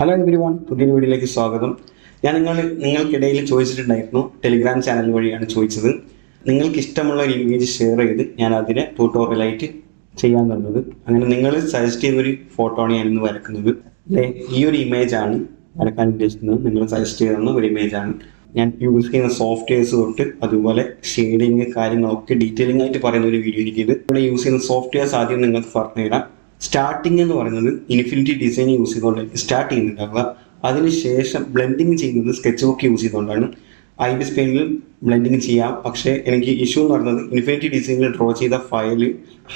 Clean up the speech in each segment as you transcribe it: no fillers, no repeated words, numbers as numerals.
Hello every one, പുതിയ വീഡിയോയിലേക്ക് സ്വാഗതം. നിങ്ങൾക്കിടയിൽ ചോദിച്ചിട്ടുണ്ടായിരുന്നു, ടെലിഗ്രാം ചാനൽ വഴിയാണ് ചോദിച്ചത്. നിങ്ങൾക്ക് ഇഷ്ടമുള്ള ഒരു ഇമേജ് ഷെയർ ചെയ്ത് ഞാൻ അതിനെ ട്യൂട്ടോറിയലായിട്ട് ചെയ്യാൻ തന്നത്. അങ്ങനെ നിങ്ങൾ സജസ്റ്റ് ചെയ്തൊരു ഫോട്ടോ ആണ് ഞാൻ ഇന്ന് വരക്കുന്നത്. ഈ ഒരു ഇമേജാണ് വരക്കാൻ ഉദ്ദേശിക്കുന്നത്. നിങ്ങൾ സജസ്റ്റ് ചെയ്തെന്ന ഒരു ഇമേജാണ്. ഞാൻ യൂസ് ചെയ്യുന്ന സോഫ്റ്റ്വെയർസ് തൊട്ട് അതുപോലെ ഷെയ്ഡിങ് കാര്യങ്ങളൊക്കെ ഡീറ്റെയിലിംഗ് ആയിട്ട് പറയുന്ന ഒരു വീഡിയോ എനിക്ക് ഇവിടെ യൂസ് ചെയ്യുന്ന സോഫ്റ്റ്വെയർസ് ആദ്യം നിങ്ങൾക്ക് പറഞ്ഞു തരാം. സ്റ്റാർട്ടിംഗ് എന്ന് പറയുന്നത് ഇൻഫിനിറ്റി ഡിസൈൻ യൂസ് ചെയ്തുകൊണ്ട് സ്റ്റാർട്ട് ചെയ്യുന്നുണ്ടാവുക. അതിനുശേഷം ബ്ലെൻഡിങ് ചെയ്യുന്നത് സ്കെച്ച് ബുക്ക് യൂസ് ചെയ്തുകൊണ്ടാണ്. IBIS പെയിന്റിൽ ബ്ലെൻഡിങ് ചെയ്യാം, പക്ഷേ എനിക്ക് ഇഷ്യൂ എന്ന് പറയുന്നത് ഇൻഫിനിറ്റി ഡിസൈനിൽ ഡ്രോ ചെയ്ത ഫയൽ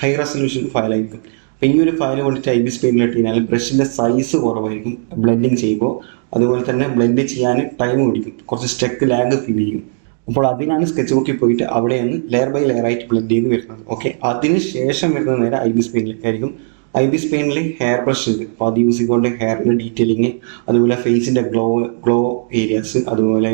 ഹൈ റെസൊല്യൂഷൻ ഫയലായിരിക്കും. അപ്പോൾ ഈ ഒരു ഫയൽ കൊണ്ടിട്ട് IBIS പെയിന്റിൽ ഇട്ട് കഴിഞ്ഞാൽ ബ്രഷിൻ്റെ സൈസ് കുറവായിരിക്കും ബ്ലെൻഡിങ് ചെയ്യുമ്പോൾ. അതുപോലെ തന്നെ ബ്ലെൻഡ് ചെയ്യാൻ ടൈം പിടിക്കും, കുറച്ച് സ്റ്റെക്ക് ലാഗ് ഫീൽ ചെയ്യും. അപ്പോൾ അതിനാണ് സ്കെച്ച് ബുക്കിൽ പോയിട്ട് അവിടെയാണ് ലെയർ ബൈ ലെയർ ആയിട്ട് ബ്ലെൻഡ് ചെയ്ത് വരുന്നത്. ഓക്കെ, അതിന് ശേഷം വരുന്ന നേരെ IBIS പെയിന്റിലേക്കായിരിക്കും. IBIS പെയിന്റിൽ ഹെയർ ബ്രഷ് ഉണ്ട്, അപ്പോൾ അത് യൂസ് ചെയ്തുകൊണ്ട് ഹെയറിൻ്റെ ഡീറ്റെയിലിങ്, അതുപോലെ ഫേസിൻ്റെ ഗ്ലോ ഏരിയാസ്, അതുപോലെ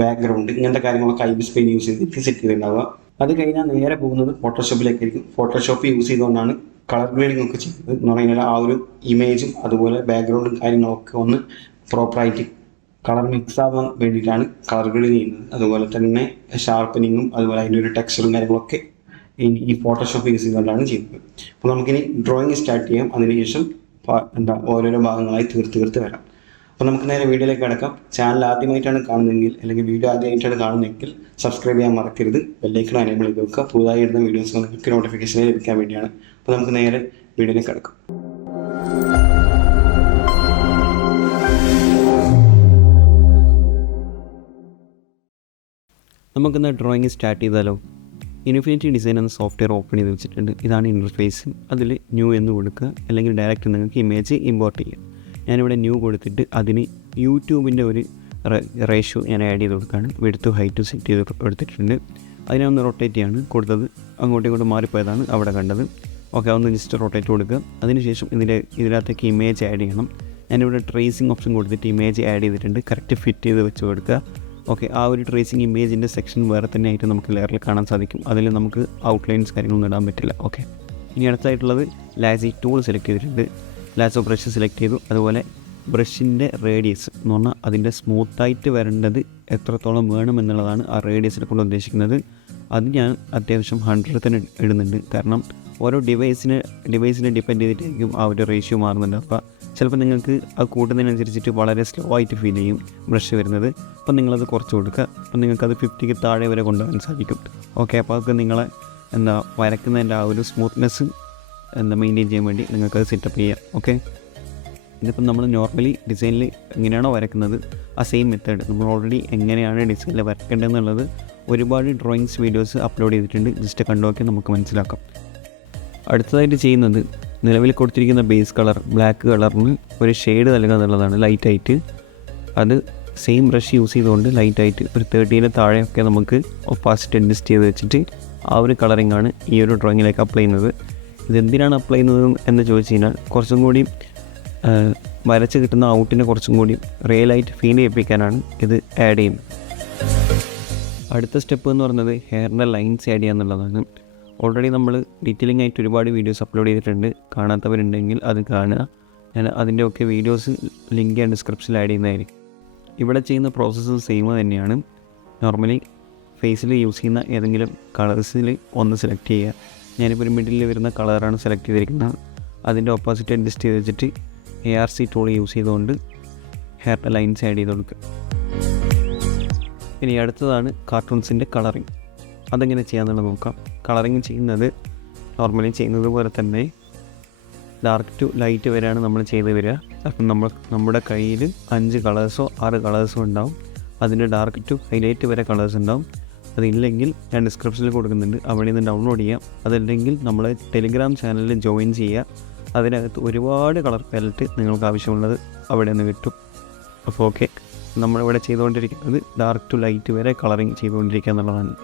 ബാക്ക്ഗ്രൗണ്ട്, ഇങ്ങനത്തെ കാര്യങ്ങളൊക്കെ IBIS പെയിന്റ് യൂസ് ചെയ്ത് സെറ്റ് ചെയ്തിട്ടുണ്ടാവുക. അത് കഴിഞ്ഞാൽ നേരെ പോകുന്നത് ഫോട്ടോഷോപ്പിലേക്കായിരിക്കും. ഫോട്ടോഷോപ്പ് യൂസ് ചെയ്തുകൊണ്ടാണ് കളർ ഗ്രേഡിംഗ് ഒക്കെ ചെയ്യുന്നത്. എന്ന് പറഞ്ഞാൽ ആ ഒരു ഇമേജും അതുപോലെ ബാക്ക്ഗ്രൗണ്ടും കാര്യങ്ങളൊക്കെ ഒന്ന് പ്രോപ്പറായിട്ട് കളർ മിക്സ് ആവാൻ വേണ്ടിയിട്ടാണ് കളർ ഗ്രേഡിംഗ് ചെയ്യുന്നത്. അതുപോലെ തന്നെ ഷാർപ്പനിങ്ങും അതുപോലെ അതിൻ്റെ ഒരു ടെക്സ്ചറും കാര്യങ്ങളൊക്കെ ഈ ഫോട്ടോഷോപ്പ് യൂസ് ചെയ്തുകൊണ്ടാണ് ചെയ്യുന്നത്. അപ്പോൾ നമുക്കിനി ഡ്രോയിങ് സ്റ്റാർട്ട് ചെയ്യാം. അതിനുശേഷം ഓരോരോ ഭാഗങ്ങളായി തീർത്ത് വരാം. അപ്പോൾ നമുക്ക് നേരെ വീഡിയോയിലേക്ക് കിടക്കാം. ചാനൽ ആദ്യമായിട്ടാണ് കാണുന്നതെങ്കിൽ അല്ലെങ്കിൽ വീഡിയോ ആദ്യമായിട്ടാണ് കാണുന്നതെങ്കിൽ സബ്സ്ക്രൈബ് ചെയ്യാൻ മറക്കരുത്. ബെല്ലൈക്കൺ എനേബിൾ ചെയ്ത് വെക്കുക. പുതുതായി ഇടുന്ന വീഡിയോസ് നിങ്ങൾക്ക് നോട്ടിഫിക്കേഷൻ ലഭിക്കാൻ വേണ്ടിയാണ്. അപ്പോൾ നമുക്ക് നേരെ വീഡിയോയിലേക്ക് കിടക്കാം. നമുക്കിന്ന് ഡ്രോയിങ് സ്റ്റാർട്ട് ചെയ്താലോ? ഇൻഫിനിറ്റി ഡിസൈൻ എന്ന സോഫ്റ്റ്വെയർ ഓപ്പൺ ചെയ്ത് വെച്ചിട്ടുണ്ട്. ഇതാണ് ഇൻ്റർഫേസ്. അതിൽ ന്യൂ എന്ന് കൊടുക്കുക, അല്ലെങ്കിൽ ഡയറക്റ്റ് നിങ്ങൾക്ക് ഇമേജ് ഇമ്പോർട്ട് ചെയ്യാം. ഞാനിവിടെ ന്യൂ കൊടുത്തിട്ട് അതിന് യൂട്യൂബിൻ്റെ ഒരു റേഷ്യോ ഞാൻ ആഡ് ചെയ്ത് കൊടുക്കുകയാണ്. വിഡ്ത്തും ഹൈറ്റും സെറ്റ് ചെയ്ത് എടുത്തിട്ടുണ്ട്. അതിനെ ഒന്ന് റൊട്ടേറ്റ് ചെയ്യാണ് കൊടുത്തത്. അങ്ങോട്ടും ഇങ്ങോട്ടും മാറിപ്പോയതാണ് അവിടെ കണ്ടത്. ഓക്കെ, ഒന്ന് ജസ്റ്റ് റൊട്ടേറ്റ് കൊടുക്കുക. അതിനുശേഷം ഇതിനകത്തേക്ക് ഇമേജ് ആഡ് ചെയ്യണം. ഞാനിവിടെ ട്രേസിങ് ഓപ്ഷൻ കൊടുത്തിട്ട് ഇമേജ് ആഡ് ചെയ്തിട്ടുണ്ട്. കറക്റ്റ് ഫിറ്റ് ചെയ്ത് വെച്ച് കൊടുക്കുക. ഓക്കെ, ആ ഒരു ട്രേസിങ് ഇമേജിൻ്റെ സെക്ഷൻ വേറെ തന്നെ ആയിട്ട് നമുക്ക് ലെയറിൽ കാണാൻ സാധിക്കും. അതിൽ നമുക്ക് ഔട്ട്ലൈൻസ് കാര്യങ്ങളൊന്നും ഇടാൻ പറ്റില്ല. ഓക്കെ, ഇനി അടുത്തായിട്ടുള്ളത് ലാസി ടൂൾ സെലക്ട് ചെയ്തിട്ടുണ്ട്. ലാസോ ബ്രഷ് സെലക്ട് ചെയ്തു. അതുപോലെ ബ്രഷിൻ്റെ റേഡിയസ് എന്ന് പറഞ്ഞാൽ അതിൻ്റെ സ്മൂത്തായിട്ട് വരേണ്ടത് എത്രത്തോളം വേണമെന്നുള്ളതാണ് ആ റേഡിയസിനെ കൊണ്ട് ഉദ്ദേശിക്കുന്നത്. അത് ഞാൻ അത്യാവശ്യം 100 തന്നെ ഇടുന്നുണ്ട്. കാരണം ഓരോ ഡിവൈസിനെ ഡിപ്പെൻഡ് ചെയ്തിട്ടായിരിക്കും ആ ഒരു റേഷ്യോ മാറുന്നുണ്ട്. അപ്പോൾ ചിലപ്പോൾ നിങ്ങൾക്ക് അത് കൂട്ടുന്നതിനനുസരിച്ചിട്ട് വളരെ സ്ലോ ആയിട്ട് ഫീൽ ചെയ്യും ബ്രഷ് വരുന്നത്. അപ്പോൾ നിങ്ങളത് കുറച്ച് കൊടുക്കുക. അപ്പോൾ നിങ്ങൾക്കത് 50ക്ക് താഴെ വരെ കൊണ്ടുപോകാൻ സാധിക്കും. ഓക്കെ, അപ്പോൾ അതൊക്കെ നിങ്ങളെ വരയ്ക്കുന്നതിൻ്റെ ആ ഒരു സ്മൂത്ത്നെസ് മെയിൻറ്റെയിൻ ചെയ്യാൻ വേണ്ടി നിങ്ങൾക്കത് സെറ്റപ്പ് ചെയ്യാം. ഓക്കെ, ഇതിപ്പം നമ്മൾ നോർമലി ഡിസൈനിൽ എങ്ങനെയാണോ വരയ്ക്കുന്നത് ആ സെയിം മെത്തേഡ് നമ്മൾ ഓൾറെഡി എങ്ങനെയാണ് ഡിസൈനിൽ വരയ്ക്കേണ്ടതെന്നുള്ളത് ഒരുപാട് ഡ്രോയിങ്സ് വീഡിയോസ് അപ്ലോഡ് ചെയ്തിട്ടുണ്ട്. ജസ്റ്റ് കണ്ടുനോക്കി നമുക്ക് മനസ്സിലാക്കാം. അടുത്തതായിട്ട് ചെയ്യുന്നത് നിലവിൽ കൊടുത്തിരിക്കുന്ന ബേസ് കളർ ബ്ലാക്ക് കളറിന് ഒരു ഷെയ്ഡ് നൽകുക എന്നുള്ളതാണ്. ലൈറ്റായിട്ട് അത് സെയിം ബ്രഷ് യൂസ് ചെയ്തുകൊണ്ട് ലൈറ്റായിട്ട് ഒരു 30 താഴെയൊക്കെ നമുക്ക് ഒപ്പാസിറ്റി അഡ്ജസ്റ്റ് ചെയ്ത് വെച്ചിട്ട് ആ ഒരു കളറിങ്ങാണ് ഈ ഒരു ഡ്രോയിങ്ങിലേക്ക് അപ്ലൈ ചെയ്യുന്നത്. ഇതെന്തിനാണ് അപ്ലൈ ചെയ്യുന്നത് എന്ന് ചോദിച്ചു കഴിഞ്ഞാൽ കുറച്ചും കൂടി വരച്ച് കിട്ടുന്ന ഔട്ടിനെ കുറച്ചും കൂടി റിയലായിട്ട് ഫീൽ ചെയ്യിപ്പിക്കാനാണ് ഇത് ആഡ് ചെയ്യുന്നത്. അടുത്ത സ്റ്റെപ്പ് എന്ന് പറയുന്നത് ഹെയറിൻ്റെ ലൈൻസ് ആഡ് ചെയ്യുക എന്നുള്ളതാണ്. ഓൾറെഡി നമ്മൾ ഡീറ്റെയിലിംഗ് ആയിട്ട് ഒരുപാട് വീഡിയോസ് അപ്ലോഡ് ചെയ്തിട്ടുണ്ട്. കാണാത്തവരുണ്ടെങ്കിൽ അത് കാണുക. ഞാൻ അതിൻ്റെ ഒക്കെ വീഡിയോസ് ലിങ്ക് ഞാൻ ഡിസ്ക്രിപ്ഷനിൽ ആഡ് ചെയ്യുന്നതായിരിക്കും. ഇവിടെ ചെയ്യുന്ന പ്രോസസ്സ് സെയിം തന്നെയാണ്. നോർമലി ഫേസിൽ യൂസ് ചെയ്യുന്ന ഏതെങ്കിലും കളേഴ്സിൽ ഒന്ന് സെലക്ട് ചെയ്യുക. ഞാനിപ്പോൾ ഒരു മിഡിലിൽ വരുന്ന കളറാണ് സെലക്ട് ചെയ്തിരിക്കുന്നത്. അതിൻ്റെ ഓപ്പോസിറ്റ് അഡ്ജസ്റ്റ് ചെയ്ത് വെച്ചിട്ട് ARC ടൂൾ യൂസ് ചെയ്തുകൊണ്ട് ഹെയറിൻ്റെ ലൈൻസ് ആഡ് ചെയ്ത് കൊടുക്കുക. ഇനി അടുത്തതാണ് കാർട്ടൂൺസിൻ്റെ കളറിങ്. അതെങ്ങനെ ചെയ്യാമെന്നുള്ളത് നോക്കാം. കളറിങ് ചെയ്യുന്നത് നോർമലി ചെയ്യുന്നത് പോലെ തന്നെ ഡാർക്ക് ടു ലൈറ്റ് വരെയാണ് നമ്മൾ ചെയ്ത് വരിക. അപ്പം നമ്മുടെ കയ്യിൽ 5 കളേഴ്സോ 6 കളേഴ്സോ ഉണ്ടാവും. അതിൻ്റെ ഡാർക്ക് ടു ഹൈലൈറ്റ് വരെ കളേഴ്സ് ഉണ്ടാവും. അതില്ലെങ്കിൽ ഞാൻ ഡിസ്ക്രിപ്ഷനിൽ കൊടുക്കുന്നുണ്ട്, അവിടെ നിന്ന് ഡൗൺലോഡ് ചെയ്യാം. അതല്ലെങ്കിൽ നമ്മൾ ടെലിഗ്രാം ചാനലിൽ ജോയിൻ ചെയ്യുക. അതിനകത്ത് ഒരുപാട് കളർ പാലറ്റ് നിങ്ങൾക്ക് ആവശ്യമുള്ളത് അവിടെ നിന്ന് കിട്ടും. അപ്പോൾ ഓക്കെ, നമ്മളിവിടെ ചെയ്തുകൊണ്ടിരിക്കുന്നത് ഡാർക്ക് ടു ലൈറ്റ് വരെ കളറിങ് ചെയ്തുകൊണ്ടിരിക്കുക എന്നുള്ളതാണ്.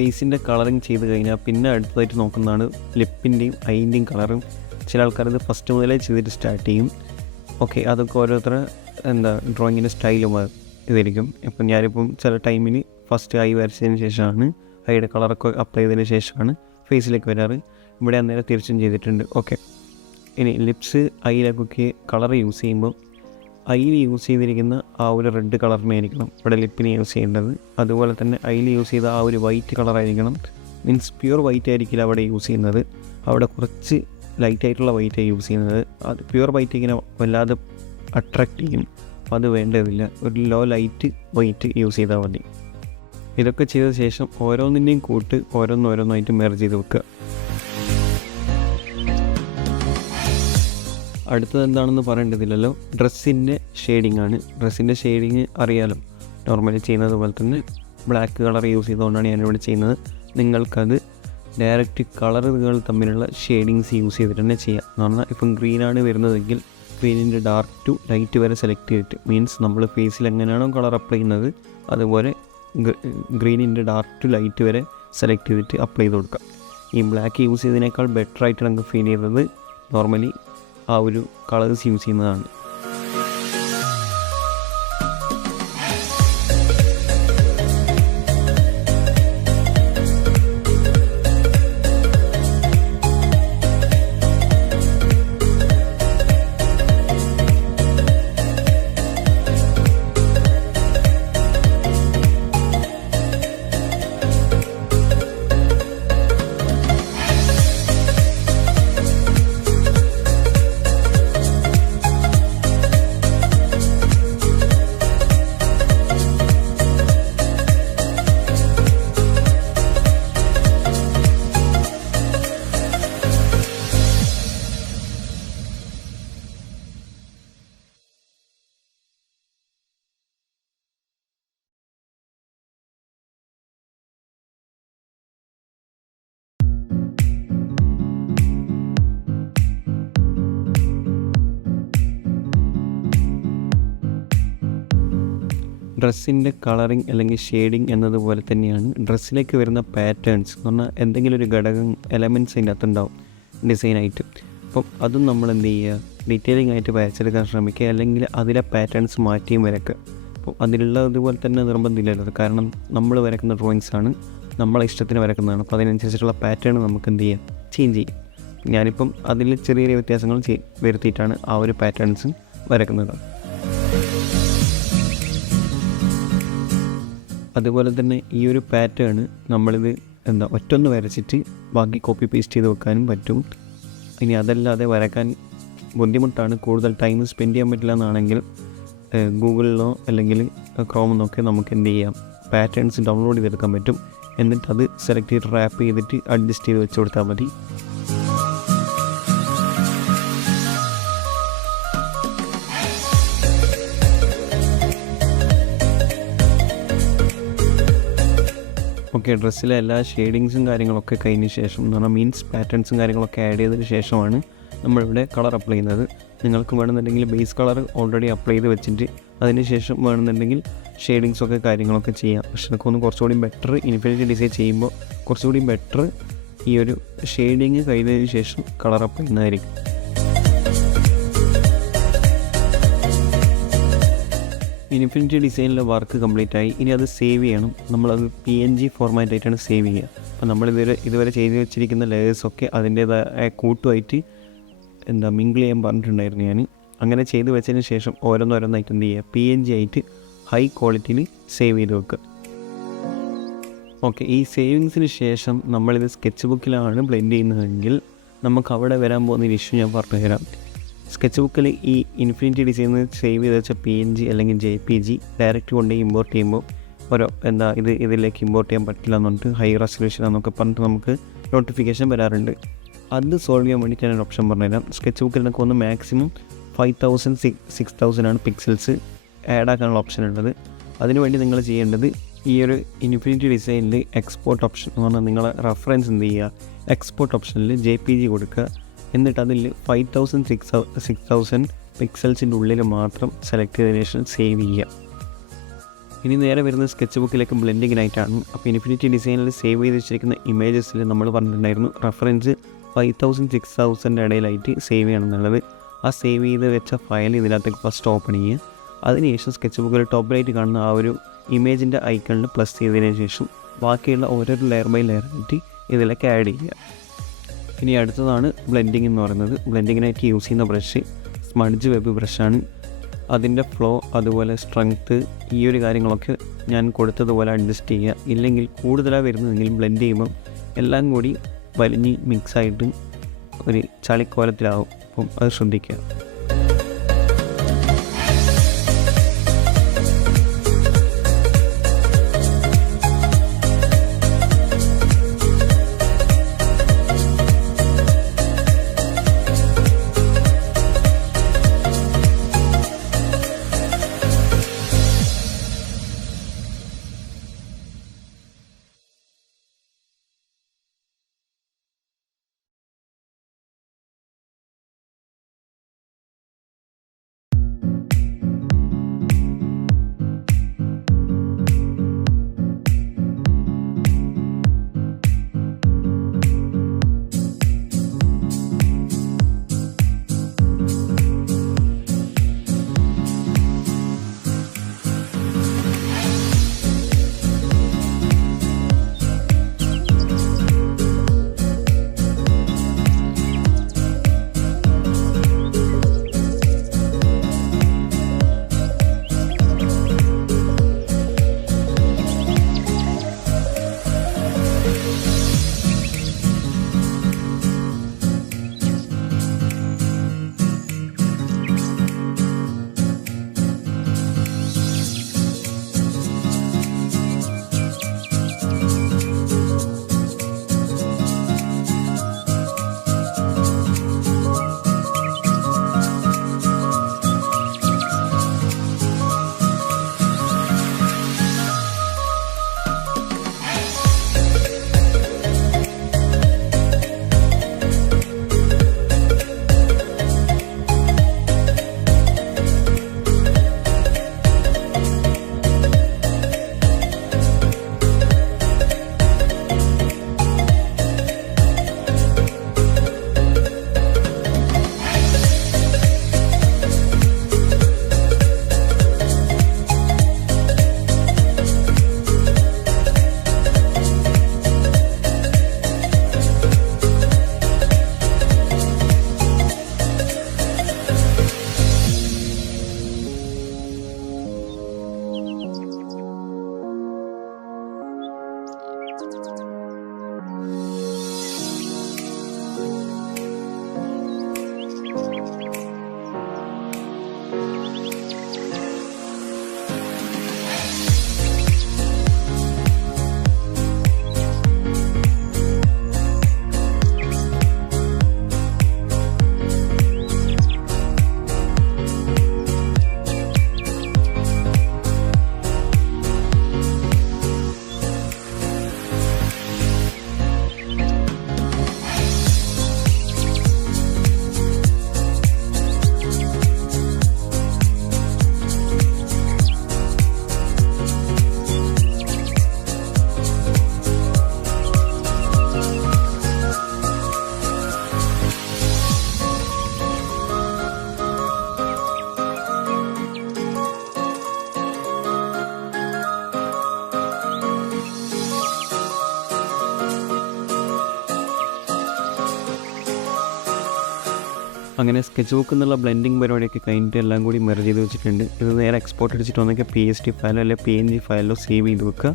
ഫേസിൻ്റെ കളറിങ് ചെയ്ത് കഴിഞ്ഞാൽ പിന്നെ അടുത്തതായിട്ട് നോക്കുന്നതാണ് ലിപ്പിൻ്റെയും ഐൻ്റെയും കളറും. ചില ആൾക്കാർ ഇത് ഫസ്റ്റ് മുതലേ ചെയ്തിട്ട് സ്റ്റാർട്ട് ചെയ്യും. ഓക്കെ, അതൊക്കെ ഓരോരുത്തരുടെ ഡ്രോയിങ്ങിൻ്റെ സ്റ്റൈലും ഇതായിരിക്കും. ഇപ്പം ഞാനിപ്പം ചില ടൈമിന് ഫസ്റ്റ് ഐ വരച്ചതിന് ശേഷമാണ് ഐയുടെ കളറൊക്കെ അപ്ലൈ ചെയ്തതിന് ശേഷമാണ് ഫേസിലേക്ക് വരാറ്. ഇവിടെ അന്നേരം തിരിച്ചും ചെയ്തിട്ടുണ്ട്. ഓക്കെ, ഇനി ലിപ്സ് ഐയിലേക്കൊക്കെ കളർ യൂസ് ചെയ്യുമ്പോൾ ഐയിൽ യൂസ് ചെയ്തിരിക്കുന്ന ആ ഒരു റെഡ് കളറിനെ ആയിരിക്കണം ഇവിടെ ലിപ്പിന് യൂസ് ചെയ്യേണ്ടത്. അതുപോലെ തന്നെ ഐയിൽ യൂസ് ചെയ്ത ആ ഒരു വൈറ്റ് കളറായിരിക്കണം. മീൻസ് പ്യുവർ വൈറ്റ് ആയിരിക്കില്ല അവിടെ യൂസ് ചെയ്യുന്നത്, അവിടെ കുറച്ച് ലൈറ്റായിട്ടുള്ള വൈറ്റാണ് യൂസ് ചെയ്യുന്നത്. അത് പ്യുവർ വൈറ്റ് ഇങ്ങനെ വല്ലാതെ അട്രാക്റ്റ് ചെയ്യും, അപ്പോൾ അത് വേണ്ടതില്ല. ഒരു ലോ ലൈറ്റ് വൈറ്റ് യൂസ് ചെയ്താൽ മതി. ഇതൊക്കെ ചെയ്ത ശേഷം ഓരോന്നിൻ്റെയും കൂട്ട് ഓരോന്നായിട്ട് മെർജ് ചെയ്ത് വെക്കുക. അടുത്തത് എന്താണെന്ന് പറയേണ്ടതില്ലല്ലോ, ഡ്രസ്സിൻ്റെ ഷെയ്ഡിങ് ആണ്. ഡ്രസ്സിൻ്റെ ഷെയ്ഡിങ് അറിയാലോ, നോർമലി ചെയ്യുന്നത് പോലെ തന്നെ ബ്ലാക്ക് കളർ യൂസ് ചെയ്തുകൊണ്ടാണ് ഞാനിവിടെ ചെയ്യുന്നത്. നിങ്ങൾക്കത് ഡയറക്റ്റ് കളറുകൾ തമ്മിലുള്ള ഷെയ്ഡിങ്സ് യൂസ് ചെയ്തിട്ട് തന്നെ ചെയ്യാം. എന്ന് പറഞ്ഞാൽ ഇപ്പം ഗ്രീനാണ് വരുന്നതെങ്കിൽ ഗ്രീനിൻ്റെ ഡാർക്ക് ടു ലൈറ്റ് വരെ സെലക്ട് ചെയ്തിട്ട്, മീൻസ് നമ്മൾ ഫേസിൽ എങ്ങനെയാണോ കളർ അപ്ലൈ ചെയ്യുന്നത് അതുപോലെ ഗ്രീനിൻ്റെ ഡാർക്ക് ടു ലൈറ്റ് വരെ സെലക്ട് ചെയ്തിട്ട് അപ്ലൈ ചെയ്ത് കൊടുക്കാം. ഈ ബ്ലാക്ക് യൂസ് ചെയ്തതിനേക്കാൾ ബെറ്റർ ആയിട്ട് നമുക്ക് ഫീൽ ചെയ്തത് നോർമലി ആ ഒരു കളേഴ്സ് യൂസ് ചെയ്യുന്നതാണ്. ഡ്രസ്സിൻ്റെ കളറിങ് അല്ലെങ്കിൽ ഷെയ്ഡിങ് എന്നതുപോലെ തന്നെയാണ് ഡ്രസ്സിലേക്ക് വരുന്ന പാറ്റേൺസ് എന്ന് പറഞ്ഞാൽ എന്തെങ്കിലും ഒരു ഘടകം എലമെൻറ്റ്സ് അതിൻ്റെ അകത്തുണ്ടാവും ഡിസൈനായിട്ട്. അപ്പം അതും നമ്മൾ എന്ത് ചെയ്യുക, ഡീറ്റെയിലിംഗ് ആയിട്ട് വരച്ചെടുക്കാൻ ശ്രമിക്കുക, അല്ലെങ്കിൽ അതിലെ പാറ്റേൺസ് മാറ്റിയും വരക്കുക. അപ്പോൾ അതിലുള്ളതുപോലെ തന്നെ നിർബന്ധമില്ലല്ലോ, കാരണം നമ്മൾ വരക്കുന്ന ഡ്രോയിങ്സാണ്, നമ്മളെ ഇഷ്ടത്തിന് വരക്കുന്നതാണ്. അപ്പോൾ അതിനനുസരിച്ചിട്ടുള്ള പാറ്റേൺ നമുക്ക് എന്ത് ചെയ്യാം, ചേഞ്ച് ചെയ്യും. ഞാനിപ്പം അതിൽ ചെറിയ ചെറിയ വ്യത്യാസങ്ങൾ വരുത്തിയിട്ടാണ് ആ ഒരു പാറ്റേൺസ് വരക്കുന്നത്. അതുപോലെ തന്നെ ഈ ഒരു പാറ്റേൺ നമ്മളിത് ഒറ്റൊന്ന് വരച്ചിട്ട് ബാക്കി കോപ്പി പേസ്റ്റ് ചെയ്ത് വെക്കാനും പറ്റും. ഇനി അതല്ലാതെ വരക്കാൻ ബുദ്ധിമുട്ടാണ്, കൂടുതൽ ടൈം സ്പെൻഡ് ചെയ്യാൻ പറ്റില്ല എന്നാണെങ്കിൽ ഗൂഗിളിലോ അല്ലെങ്കിൽ ക്രോമിൽ നിന്നൊക്കെ നമുക്ക് എന്ത് ചെയ്യാം, പാറ്റേൺസ് ഡൗൺലോഡ് ചെയ്തെടുക്കാൻ പറ്റും. എന്നിട്ട് അത് സെലക്ട് ചെയ്ത് റാപ്പ് ചെയ്തിട്ട് അഡ്ജസ്റ്റ് ചെയ്ത് വെച്ച് കൊടുത്താൽ മതി. ഓക്കെ, ഡ്രസ്സിലെ എല്ലാ ഷെയ്ഡിങ്സും കാര്യങ്ങളൊക്കെ കഴിഞ്ഞ ശേഷം എന്ന് പറഞ്ഞാൽ മീൻസ് പാറ്റേൺസും കാര്യങ്ങളൊക്കെ ആഡ് ചെയ്തതിന് ശേഷമാണ് നമ്മളിവിടെ കളർ അപ്ലൈ ചെയ്യുന്നത്. നിങ്ങൾക്ക് വേണമെന്നുണ്ടെങ്കിൽ ബേസ് കളർ ഓൾറെഡി അപ്ലൈ ചെയ്ത് വെച്ചിട്ട് അതിന് ശേഷം വേണമെന്നുണ്ടെങ്കിൽ ഷെയ്ഡിങ്സൊക്കെ കാര്യങ്ങളൊക്കെ ചെയ്യാം. പക്ഷെ എനിക്കൊന്ന് കുറച്ചുകൂടി ബെറ്റർ ഇൻഫിനിറ്റി ഡിസൈൻ ചെയ്യുമ്പോൾ കുറച്ചുകൂടി ബെറ്റർ ഈ ഒരു ഷെയ്ഡിങ് കഴിഞ്ഞതിന് ശേഷം കളർ അപ്ലൈ ചെയ്യുന്നതായിരിക്കും. ഇൻഫിനിറ്റി ഡിസൈനിലെ വർക്ക് കംപ്ലീറ്റ് ആയി. ഇനി അത് സേവ് ചെയ്യണം. നമ്മളത് PNG ഫോർമാറ്റ് ആയിട്ടാണ് സേവ് ചെയ്യുക. അപ്പോൾ നമ്മൾ ഇതുവരെ ചെയ്ത് വെച്ചിരിക്കുന്ന ലെയേഴ്സൊക്കെ അതിൻ്റേതായ കൂട്ടുമായിട്ട് മിങ്കിൾ ചെയ്യാൻ പറഞ്ഞിട്ടുണ്ടായിരുന്നു ഞാൻ. അങ്ങനെ ചെയ്ത് വെച്ചതിന് ശേഷം ഓരോന്നോരോന്നായിട്ട് എന്ത് ചെയ്യുക, PNG ആയിട്ട് ഹൈ ക്വാളിറ്റിയിൽ സേവ് ചെയ്ത് വെക്കുക. ഓക്കെ, ഈ സേവിങ്സിന് ശേഷം നമ്മളിത് സ്കെച്ച് ബുക്കിലാണ് ബ്ലെൻഡ് ചെയ്യുന്നതെങ്കിൽ നമുക്ക് അവിടെ വരാൻ പോകുന്ന ഇഷ്യൂ ഞാൻ പറഞ്ഞു തരാം. സ്കെച്ച് ബുക്കിൽ ഈ ഇൻഫിനിറ്റി ഡിസൈനിൽ സേവ് ചെയ്ത് വെച്ച PNG അല്ലെങ്കിൽ JPG ഡയറക്റ്റ് കൊണ്ട് ഇമ്പോർട്ട് ചെയ്യുമ്പോൾ ഇതിലേക്ക് ഇമ്പോർട്ട് ചെയ്യാൻ പറ്റില്ല എന്ന് പറഞ്ഞിട്ട് ഹൈ റെസൊല്യൂഷൻ എന്നൊക്കെ പറഞ്ഞിട്ട് നമുക്ക് നോട്ടിഫിക്കേഷൻ വരാറുണ്ട്. അത് സോൾവ് ചെയ്യാൻ വേണ്ടിയിട്ട് ഞാനൊരു ഓപ്ഷൻ പറഞ്ഞുതരാം. സ്കെച്ച് ബുക്കിൽ എനിക്ക് ഒന്ന് മാക്സിമം 5000-6000 ആണ് പിക്സൽസ് ആഡ് ആക്കാനുള്ള ഓപ്ഷൻ ഉള്ളത്. അതിനുവേണ്ടി നിങ്ങൾ ചെയ്യേണ്ടത് ഈ ഒരു ഇൻഫിനിറ്റി ഡിസൈനിൽ എക്സ്പോർട്ട് ഓപ്ഷൻ എന്ന് പറഞ്ഞാൽ നിങ്ങളെ റെഫറൻസ് എന്ത് ചെയ്യുക, എക്സ്പോർട്ട് ഓപ്ഷനിൽ JPG കൊടുക്കുക. എന്നിട്ട് അതിൽ 5000-6000 പിക്സൽസിൻ്റെ ഉള്ളിൽ മാത്രം സെലക്ട് ചെയ്തതിന് ശേഷം സേവ് ചെയ്യുക. ഇനി നേരെ വരുന്നത് സ്കെച്ച് ബുക്കിലേക്ക് ബ്ലെൻഡിങ്ങിനായിട്ടാണ്. അപ്പോൾ ഇൻഫിനിറ്റി ഡിസൈനിൽ സേവ് ചെയ്ത് വെച്ചിരിക്കുന്ന ഇമേജസിൽ നമ്മൾ പറഞ്ഞിട്ടുണ്ടായിരുന്നു റെഫറൻസ് 5000-6000 ഇടയിലായിട്ട് സേവ് ചെയ്യണമെന്നുള്ളത്. ആ സേവ് ചെയ്ത് വെച്ച ഫയൽ ഇതിനകത്തേക്ക് ഫസ്റ്റ് ഓപ്പൺ ചെയ്യുക. അതിനുശേഷം സ്കെച്ച് ബുക്കിൽ ടോപ്പ് റൈറ്റ് കാണുന്ന ആ ഒരു ഇമേജിൻ്റെ ഐക്കണിൽ പ്ലസ് ചെയ്തതിന് ശേഷം ബാക്കിയുള്ള ഓരോരു ലെയർ ബൈ ലെയർ ആയിട്ട് ഇതിലേക്ക് ആഡ് ചെയ്യുക. ഇനി അടുത്തതാണ് ബ്ലെൻഡിങ് എന്ന് പറയുന്നത്. ബ്ലെൻഡിങ്ങിനായിട്ട് യൂസ് ചെയ്യുന്ന ബ്രഷ് സ്മഡ്ജ് വെബ് ബ്രഷാണ്. അതിൻ്റെ ഫ്ലോ അതുപോലെ സ്ട്രെങ്ത്ത് ഈ ഒരു കാര്യങ്ങളൊക്കെ ഞാൻ കൊടുത്തതുപോലെ അഡ്ജസ്റ്റ് ചെയ്യുക. ഇല്ലെങ്കിൽ കൂടുതലാണ് വരുന്നതെങ്കിലും ബ്ലെൻഡ് ചെയ്യുമ്പം എല്ലാം കൂടി വലിഞ്ഞ് മിക്സായിട്ട് ഒരു ചളിക്കോലത്തിലാവും. അപ്പം അത് ശ്രദ്ധിക്കുക. അങ്ങനെ സ്കെച്ച് ബുക്കിൽ നിന്നുള്ള ബ്ലെൻഡിങ് പരിപാടിയൊക്കെ കഴിഞ്ഞിട്ട് എല്ലാം കൂടി മെർജ് ചെയ്ത് വെച്ചിട്ടുണ്ട്. ഇത് നേരെ എക്സ്പോർട്ട് അടിച്ചിട്ട് ഒന്നൊക്കെ PSD ഫയലോ അല്ലെങ്കിൽ PNG ഫയലിലോ സേവ് ചെയ്ത് വെക്കുക.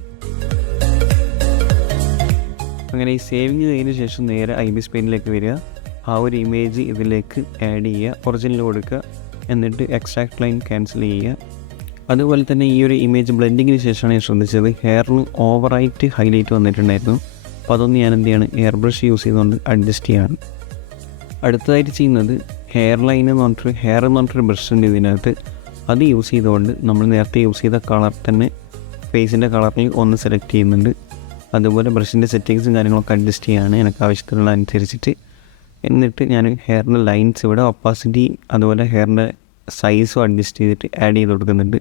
അങ്ങനെ ഈ സേവിങ് ചെയ്തതിന് ശേഷം നേരെ IBIS പെയിൻറ്റിലേക്ക് വരിക. ആ ഒരു ഇമേജ് ഇതിലേക്ക് ആഡ് ചെയ്യുക, ഒറിജിനൽ കൊടുക്കുക, എന്നിട്ട് എക്സ്ട്രാക്ട് ലൈൻ ക്യാൻസൽ ചെയ്യുക. അതുപോലെ തന്നെ ഈ ഒരു ഇമേജ് ബ്ലെൻഡിങ്ങിന് ശേഷമാണ് ഞാൻ ശ്രദ്ധിച്ചത് ഹെയറിന് ഓവറായിട്ട് ഹൈലൈറ്റ് വന്നിട്ടുണ്ടായിരുന്നു. അപ്പോൾ അതൊന്ന് ഞാൻ എന്ത് ചെയ്യാണ്, എയർ ബ്രഷ് യൂസ് ചെയ്തുകൊണ്ട് അഡ്ജസ്റ്റ് ചെയ്യാണ്. അടുത്തതായിട്ട് ചെയ്യുന്നത് ഹെയർ ലൈൻ എന്ന് പറഞ്ഞിട്ടൊരു ബ്രഷ് ഉണ്ട് ഇതിനകത്ത്. അത് യൂസ് ചെയ്തുകൊണ്ട് നമ്മൾ നേരത്തെ യൂസ് ചെയ്ത കളർ തന്നെ ഫേസിൻ്റെ കളറിൽ ഒന്ന് സെലക്ട് ചെയ്യുന്നുണ്ട്. അതുപോലെ ബ്രഷിൻ്റെ സെറ്റിങ്സും കാര്യങ്ങളൊക്കെ അഡ്ജസ്റ്റ് ചെയ്യാണ് എനിക്ക് ആവശ്യത്തിനുള്ള അനുസരിച്ചിട്ട്. എന്നിട്ട് ഞാൻ ഹെയറിൻ്റെ ലൈൻസ് ഇവിടെ ഒപ്പാസിറ്റി അതുപോലെ ഹെയറിൻ്റെ സൈസും അഡ്ജസ്റ്റ് ചെയ്തിട്ട് ആഡ് ചെയ്ത് കൊടുക്കുന്നുണ്ട്.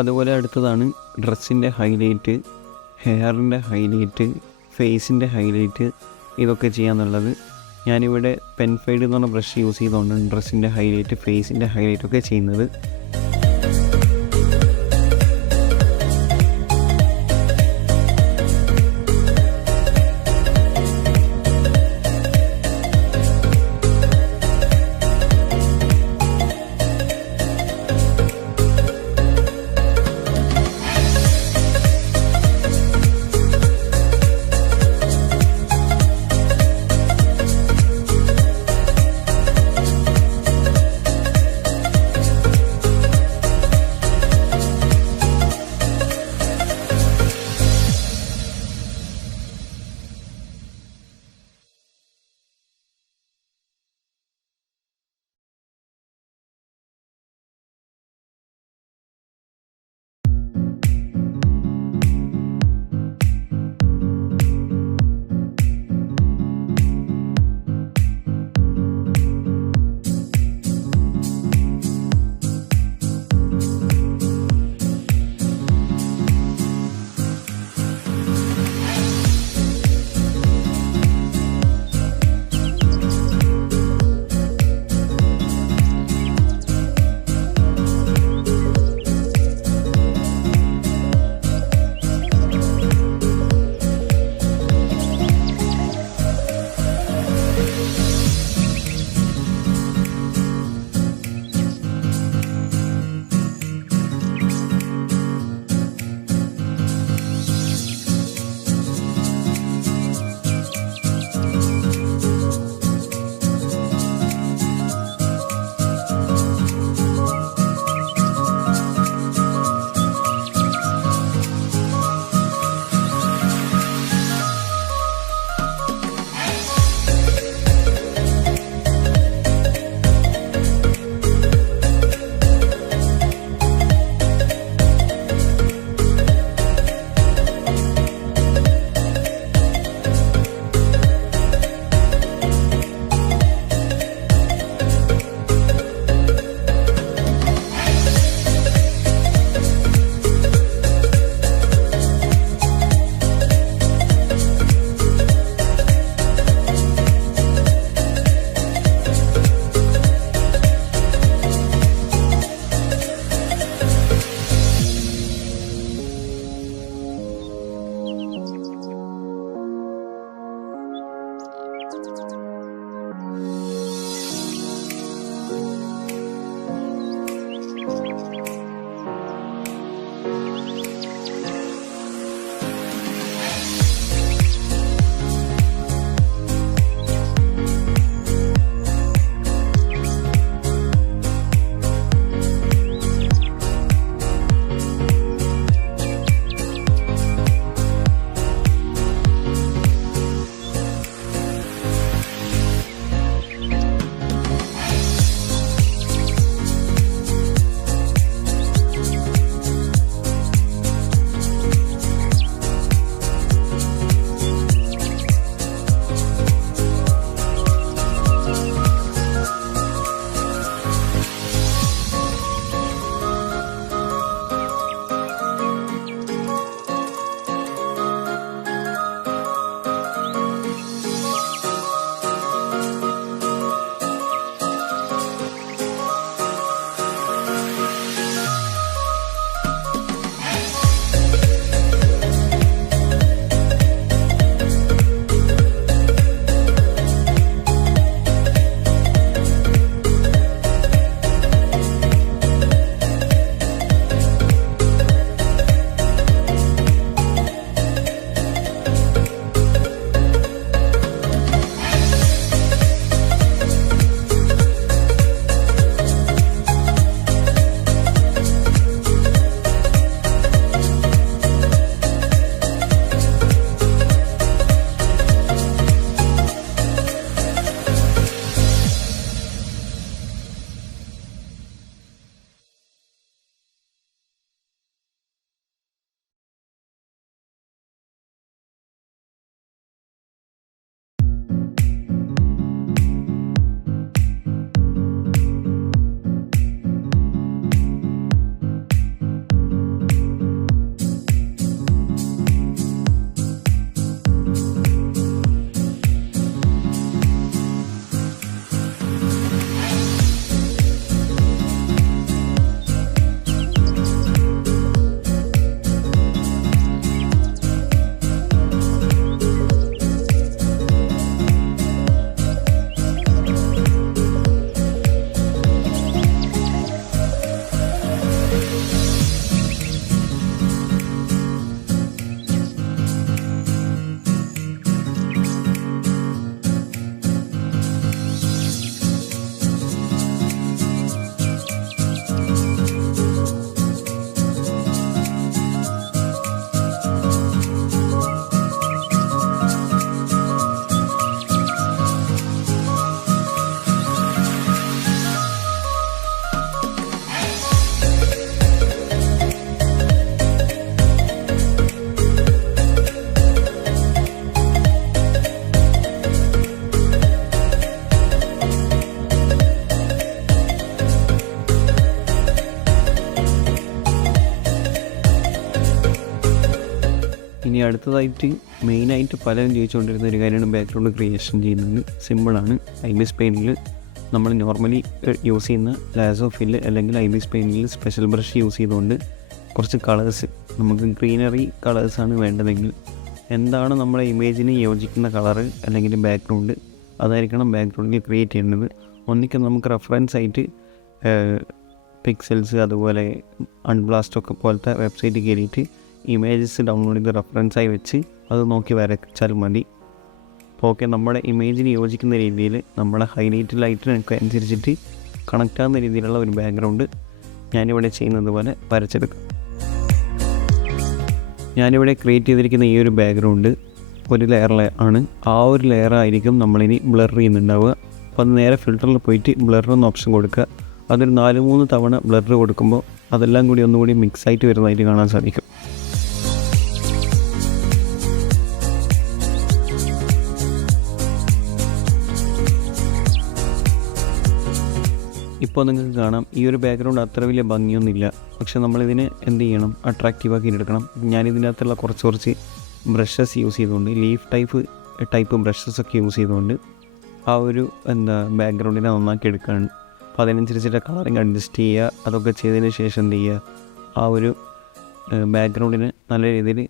അതുപോലെ അടുത്തതാണ് ഡ്രസ്സിൻ്റെ ഹൈലൈറ്റ്, ഹെയറിൻ്റെ ഹൈലൈറ്റ്, ഫേസിൻ്റെ ഹൈലൈറ്റ്, ഇതൊക്കെ ചെയ്യാന്നുള്ളത്. ഞാനിവിടെ പെൻ ഫെയ്ഡ് എന്ന് പറഞ്ഞ ബ്രഷ് യൂസ് ചെയ്തുകൊണ്ടാണ് ഡ്രസ്സിൻ്റെ ഹൈലൈറ്റ്, ഫേസിൻ്റെ ഹൈലൈറ്റ് ഒക്കെ ചെയ്യുന്നത്. അടുത്തതായിട്ട് മെയിനായിട്ട് പലരും ചോദിച്ചുകൊണ്ടിരുന്ന ഒരു കാര്യമാണ് ബാക്ക്ഗ്രൗണ്ട് ക്രിയേഷൻ ചെയ്യുന്നത്. സിമ്പിളാണ്. IBIS പെയിൻറ്റിൽ നമ്മൾ നോർമലി യൂസ് ചെയ്യുന്ന ലാസോ ഫില്ല് അല്ലെങ്കിൽ IBIS പെയിൻറ്റിൽ സ്പെഷ്യൽ ബ്രഷ് യൂസ് ചെയ്തുകൊണ്ട് കുറച്ച് കളേഴ്സ്, നമുക്ക് ഗ്രീനറി കളേഴ്സാണ് വേണ്ടതെങ്കിൽ എന്താണ് നമ്മളെ ഇമേജിന് യോജിക്കുന്ന കളറ് അല്ലെങ്കിൽ ബാക്ക്ഗ്രൗണ്ട്, അതായിരിക്കണം ബാക്ക്ഗ്രൗണ്ടിൽ ക്രിയേറ്റ് ചെയ്യേണ്ടത്. ഒന്നിക്കും നമുക്ക് റെഫറൻസ് ആയിട്ട് പിക്സൽസ് അതുപോലെ അൺബ്ലാസ്റ്റൊക്കെ പോലത്തെ വെബ്സൈറ്റ് കയറിയിട്ട് ഇമേജസ് ഡൗൺലോഡ് ചെയ്ത് റെഫറൻസായി വെച്ച് അത് നോക്കി വരച്ചാൽ മതി. അപ്പോൾ ഓക്കെ, നമ്മുടെ ഇമേജിന് യോജിക്കുന്ന രീതിയിൽ നമ്മുടെ ഹൈലൈറ്റ് ലൈറ്റിനൊക്കെ അനുസരിച്ചിട്ട് കണക്റ്റ് ആകുന്ന രീതിയിലുള്ള ഒരു ബാക്ക്ഗ്രൗണ്ട് ഞാനിവിടെ ചെയ്യുന്നത് പോലെ വരച്ചെടുക്കാം. ഞാനിവിടെ ക്രിയേറ്റ് ചെയ്തിരിക്കുന്ന ഈ ഒരു ബാക്ക്ഗ്രൗണ്ട് ഒരു ലെയർ ആണ്. ആ ഒരു ലെയർ ആയിരിക്കും നമ്മളിനി ബ്ലർ ചെയ്യുന്നുണ്ടാവുക. അപ്പോൾ അത് നേരെ ഫിൽറ്ററിൽ പോയിട്ട് ബ്ലർ എന്ന ഓപ്ഷൻ കൊടുക്കുക. അതൊരു 4-3 തവണ ബ്ലർ കൊടുക്കുമ്പോൾ അതെല്ലാം കൂടി ഒന്നുകൂടി മിക്സായിട്ട് വരുന്നതായിട്ട് കാണാൻ സാധിക്കും. ഇപ്പോൾ നിങ്ങൾക്ക് കാണാം ഈ ഒരു ബാക്ക്ഗ്രൗണ്ട് അത്ര വലിയ ഭംഗിയൊന്നുമില്ല. പക്ഷെ നമ്മളിതിനെ എന്ത് ചെയ്യണം, അട്രാക്റ്റീവാക്കി എടുക്കണം. ഞാനിതിനകത്തുള്ള കുറച്ച് ബ്രഷസ് യൂസ് ചെയ്തുകൊണ്ട്, ലീഫ് ടൈപ്പ് ബ്രഷസ് ഒക്കെ യൂസ് ചെയ്തുകൊണ്ട് ആ ഒരു ബാക്ക്ഗ്രൗണ്ടിനെ നന്നാക്കി എടുക്കുകയാണ്. അപ്പോൾ അതിനനുസരിച്ചിട്ട് കളറിങ് അഡ്ജസ്റ്റ് ചെയ്യുക. അതൊക്കെ ചെയ്തതിന് ശേഷം എന്ത് ചെയ്യുക, ആ ഒരു ബാക്ക്ഗ്രൗണ്ടിനെ നല്ല രീതിയിൽ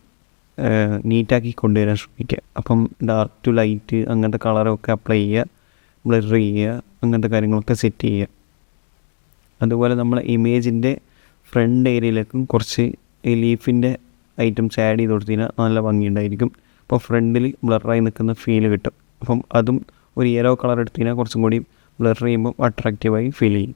നീറ്റാക്കി കൊണ്ടുവരാൻ ശ്രമിക്കുക. അപ്പം ഡാർക്ക് ടു ലൈറ്റ് അങ്ങനത്തെ കളറൊക്കെ അപ്ലൈ ചെയ്യുക, ബ്ലർ ചെയ്യുക, അങ്ങനത്തെ കാര്യങ്ങളൊക്കെ സെറ്റ് ചെയ്യുക. അതുപോലെ നമ്മൾ ഇമേജിൻ്റെ ഫ്രണ്ട് ഏരിയയിലേക്കും കുറച്ച് ലീഫിൻ്റെ ഐറ്റംസ് ആഡ് ചെയ്ത് കൊടുത്തതിനാൽ നല്ല ഭംഗിയുണ്ടായിരിക്കും. അപ്പോൾ ഫ്രണ്ടിൽ ബ്ലറായി നിൽക്കുന്ന ഫീൽ കിട്ടും. അപ്പം അതും ഒരു യെല്ലോ കളർ എടുത്തതിനാൽ കുറച്ചും കൂടി ബ്ലർ ചെയ്യുമ്പോൾ അട്രാക്റ്റീവായി ഫീൽ ചെയ്യും.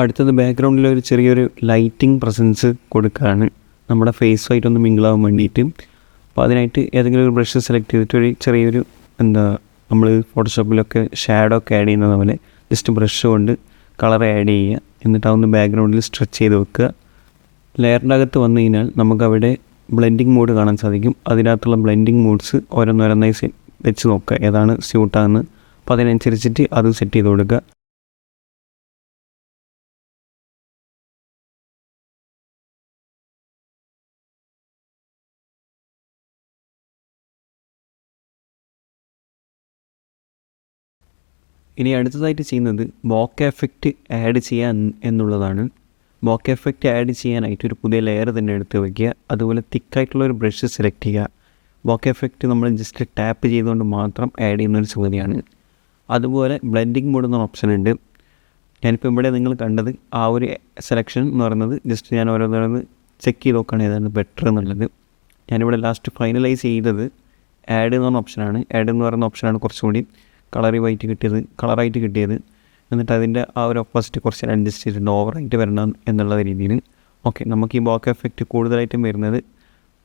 അടുത്തത് ബാക്ക്ഗ്രൗണ്ടിൽ ഒരു ചെറിയൊരു ലൈറ്റിംഗ് പ്രസൻസ് കൊടുക്കുകയാണ് നമ്മുടെ ഫേസുമായിട്ടൊന്ന് മിങ്കിളാവാൻ വേണ്ടിയിട്ട്. അപ്പോൾ അതിനായിട്ട് ഏതെങ്കിലും ഒരു ബ്രഷ് സെലക്ട് ചെയ്തിട്ട് ഒരു ചെറിയൊരു നമ്മൾ ഫോട്ടോഷോപ്പിലൊക്കെ ഷാഡോ ഒക്കെ ആഡ് ചെയ്യുന്നത് പോലെ ജസ്റ്റ് ബ്രഷ് കൊണ്ട് കളർ ആഡ് ചെയ്യുക. എന്നിട്ട് അതൊന്ന് ബാക്ക്ഗ്രൗണ്ടിൽ സ്ട്രെച്ച് ചെയ്ത് വെക്കുക. ലെയറിൻ്റെ അകത്ത് വന്നു കഴിഞ്ഞാൽ നമുക്കവിടെ ബ്ലെൻഡിങ് മോഡ് കാണാൻ സാധിക്കും. അതിനകത്തുള്ള ബ്ലെൻഡിങ് മോഡ്സ് ഓരോന്നോരോന്നായി വെച്ച് നോക്കുക ഏതാണ് സ്യൂട്ടാകുന്നത്. അപ്പോൾ അതിനനുസരിച്ചിട്ട് അത് സെറ്റ് ചെയ്ത് കൊടുക്കുക. ഇനി അടുത്തതായിട്ട് ചെയ്യുന്നത് ബോക്കെ എഫക്റ്റ് ആഡ് ചെയ്യാൻ എന്നുള്ളതാണ്. ബോക്കെ എഫക്റ്റ് ആഡ് ചെയ്യാനായിട്ട് ഒരു പുതിയ ലെയർ തന്നെ എടുത്ത് വയ്ക്കുക. അതുപോലെ തിക്കായിട്ടുള്ള ഒരു ബ്രഷ് സെലക്ട് ചെയ്യുക. ബോക്കെ എഫക്റ്റ് നമ്മൾ ജസ്റ്റ് ടാപ്പ് ചെയ്തുകൊണ്ട് മാത്രം ആഡ് ചെയ്യുന്ന ഒരു സംഗതിയാണ്. അതുപോലെ ബ്ലെൻഡിങ് മോഡ് എന്ന ഓപ്ഷൻ ഉണ്ട്. ഞാനിപ്പോൾ ഇവിടെ നിങ്ങൾ കണ്ടത് ആ ഒരു സെലക്ഷൻ എന്ന് പറയുന്നത് ജസ്റ്റ് ഞാൻ ഓരോന്നോരോന്ന് ചെക്ക് ചെയ്ത് നോക്കുകയാണ് ഏതാണ് ബെറ്റർ എന്നുള്ളത്. ഞാനിവിടെ ലാസ്റ്റ് ഫൈനലൈസ് ചെയ്തത് ആഡ് എന്ന് പറഞ്ഞ ഓപ്ഷനാണ്. ആഡ് എന്ന് പറയുന്ന ഓപ്ഷനാണ് കുറച്ചും കൂടി കളറായിട്ട് കിട്ടിയത്. എന്നിട്ട് അതിൻ്റെ ആ ഒരു ഓപ്പോസിറ്റ് കുറച്ച് അഡ്ജസ്റ്റ് ചെയ്തിട്ടുണ്ട് ഓവറായിട്ട് വരണം എന്നുള്ള രീതിയിൽ. ഓക്കെ, നമുക്ക് ഈ ബോക്കെ എഫക്റ്റ് കൂടുതലായിട്ടും വരുന്നത്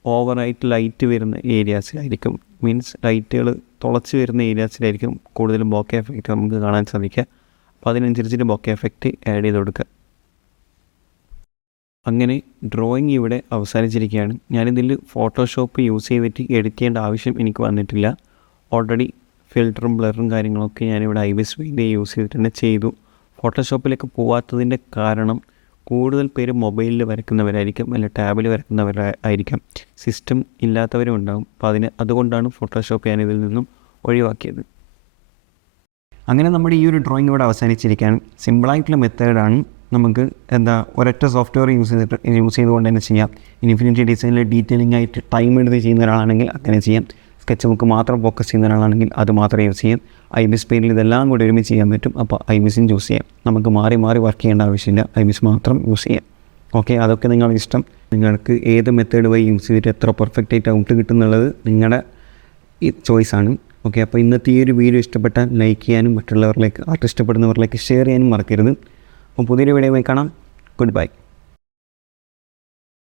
ഓവറായിട്ട് ലൈറ്റ് വരുന്ന ഏരിയാസിലായിരിക്കും. മീൻസ് ലൈറ്റുകൾ തുളച്ച് വരുന്ന ഏരിയാസിലായിരിക്കും കൂടുതലും ബോക്കെ എഫക്റ്റ് നമുക്ക് കാണാൻ സാധിക്കുക. അപ്പോൾ അതിനനുസരിച്ചിട്ട് ബോക്കെ എഫക്റ്റ് ആഡ് ചെയ്ത് കൊടുക്കുക. അങ്ങനെ ഡ്രോയിങ് ഇവിടെ അവസാനിച്ചിരിക്കുകയാണ്. ഞാനിതിൽ ഫോട്ടോഷോപ്പ് യൂസ് ചെയ്തിട്ട് എഡിറ്റ് ചെയ്യേണ്ട ആവശ്യം എനിക്ക് വന്നിട്ടില്ല. ഓൾറെഡി ഫിൽറ്ററും ബ്ലറും കാര്യങ്ങളൊക്കെ ഞാനിവിടെ IBIS പെയിൻറ്റ് യൂസ് ചെയ്തിട്ട് തന്നെ ചെയ്തു. ഫോട്ടോഷോപ്പിലേക്ക് പോകാത്തതിൻ്റെ കാരണം കൂടുതൽ പേര് മൊബൈലിൽ വരയ്ക്കുന്നവരായിരിക്കും, അല്ലെങ്കിൽ ടാബിൽ വരയ്ക്കുന്നവരായിരിക്കാം. സിസ്റ്റം ഇല്ലാത്തവരും ഉണ്ടാകും. അപ്പോൾ അതുകൊണ്ടാണ് ഫോട്ടോഷോപ്പ് ഞാനിതിൽ നിന്നും ഒഴിവാക്കിയത്. അങ്ങനെ നമ്മുടെ ഈ ഒരു ഡ്രോയിങ് ഇവിടെ അവസാനിച്ചിരിക്കുകയാണ്. സിമ്പിളായിട്ടുള്ള മെത്തേഡാണ്. നമുക്ക് ഒരൊറ്റ സോഫ്റ്റ്വെയർ യൂസ് ചെയ്തുകൊണ്ട് തന്നെ ചെയ്യാം. ഇൻഫിനിറ്റി ഡിസൈനിൽ ഡീറ്റെയിലിംഗ് ആയിട്ട് ടൈം എടുത്ത് ചെയ്യുന്ന ഒരാളാണെങ്കിൽ അങ്ങനെ ചെയ്യാം. സ്കെച്ച് ബുക്ക് മാത്രം ഫോക്കസ് ചെയ്യുന്ന ഒരാളാണെങ്കിൽ അത് മാത്രം യൂസ് ചെയ്യാം. IBIS പെയിൻറ്റിൽ ഇതെല്ലാം കൂടി ഒരുമിച്ച് ചെയ്യാൻ പറ്റും. അപ്പോൾ IBISും ചൂസ് ചെയ്യാം. നമുക്ക് മാറി വർക്ക് ചെയ്യേണ്ട ആവശ്യമില്ല. IBIS മാത്രം യൂസ് ചെയ്യാം. ഓക്കെ, അതൊക്കെ നിങ്ങളുടെ ഇഷ്ടം. നിങ്ങൾക്ക് ഏത് മെത്തേഡ് വഴി യൂസ് ചെയ്തിട്ട് എത്ര പെർഫെക്റ്റ് ആയിട്ട് ഔട്ട് കിട്ടുന്നുള്ളത് നിങ്ങളുടെ ചോയ്സാണ്. ഓക്കെ, അപ്പോൾ ഇന്നത്തെ ഈ ഒരു വീഡിയോ ഇഷ്ടപ്പെട്ടാൽ ലൈക്ക് ചെയ്യാനും മറ്റുള്ളവരിലേക്ക് ഇഷ്ടപ്പെടുന്നവരിലേക്ക് ഷെയർ ചെയ്യാനും മറക്കരുത്. അപ്പോൾ പുതിയൊരു വീഡിയോയുമായി കാണാം. Good bye.